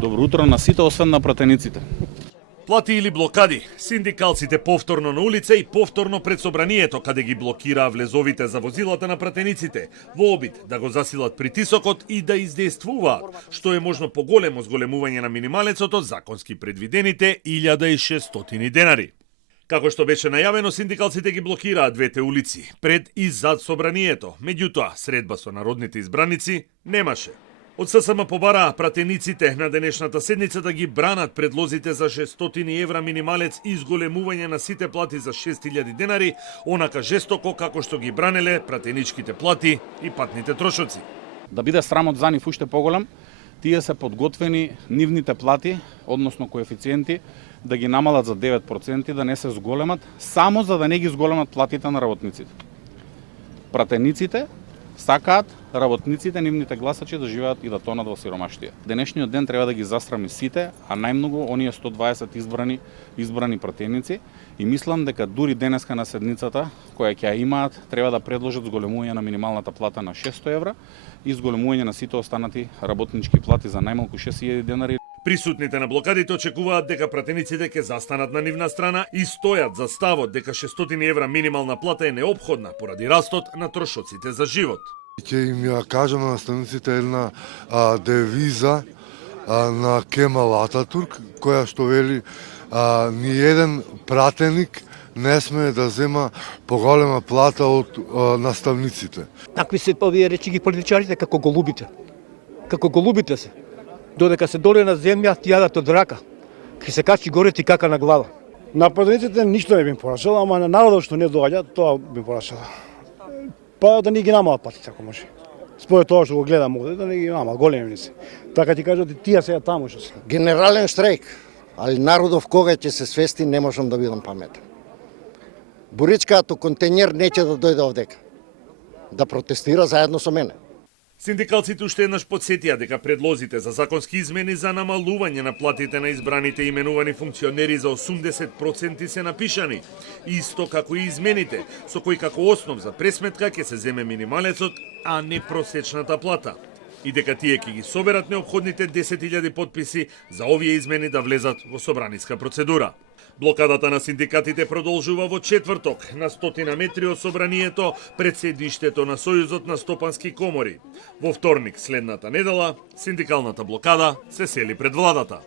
Добро утро на сите, освен на пратениците. Плати или блокади, синдикалците повторно на улица и повторно пред собранието, каде ги блокираа влезовите за возилата на пратениците, во обид да го засилат притисокот и да издействуваат, што е можно поголемо зголемување на минималецот од законски предвидените 1600 денари. Како што беше најавено, синдикалците ги блокираа двете улици, пред и зад собранието. Меѓутоа, средба со народните избраници немаше. Од ССМ побараа пратениците на денешната седница да ги бранат предлозите за 600 евра минималец и зголемување на сите плати за 6000 денари, онака жестоко како што ги бранеле пратеничките плати и патните трошоци. Да биде срамот за нив уште поголем, тие се подготвени нивните плати, односно коефициенти, да ги намалат за 9%, да не се зголемат, само за да не ги зголемат платите на работниците. Пратениците сакаат работниците, нивните гласачи да живеат и да тонат во сиромаштија. Денешниот ден треба да ги засрами сите, а најмногу оние 120 избрани пратеници, и мислам дека дури денеска на седницата која ќе ја имаат, треба да предложат зголемување на минималната плата на 600 евра и зголемување на сите останати работнички плати за најмалку 6000 денари. Присутните на блокадите очекуваат дека пратениците ќе застанат на нивна страна и стојат за ставот дека 600 евра минимална плата е неопходна поради растот на трошоците за живот. Ќе им ја кажам на наставниците една девиза на Кемал Ататурк, која што вели ни еден пратеник не сме да зема поголема плата од наставниците. Такви се овие речи ги политичарите како голубите. Како голубите се. Додека се доле на земја, ти јадат од рака. Ке се качи горе ти кака на глава. На пратениците ништо не би им порашало, ама на народот што не доаѓа, тоа би порашало. Па да не ги намалат платите, ако може. Според тоа што го гледам овде, да не ги намалат, големи се. Така ти кажат и тие сега таму што се. Генерален штрајк, али народов кога ќе се свести, не можам да бидам паметен. Буричкаато контејнер неќе да дојде овдека, да протестира заедно со мене. Синдикалците уште еднаш подсетија дека предлозите за законски измени за намалување на платите на избраните именувани функционери за 80% се напишани, исто како и измените, со кои како основ за пресметка ќе се земе минималецот, а не просечната плата. И дека тие ќе ги соберат неопходните 10.000 подписи за овие измени да влезат во собраниска процедура. Блокадата на синдикатите продолжува во четврток на 100 метри од собранието пред седиштето на Сојузот на стопански комори. Во вторник следната недела синдикалната блокада се сели пред владата.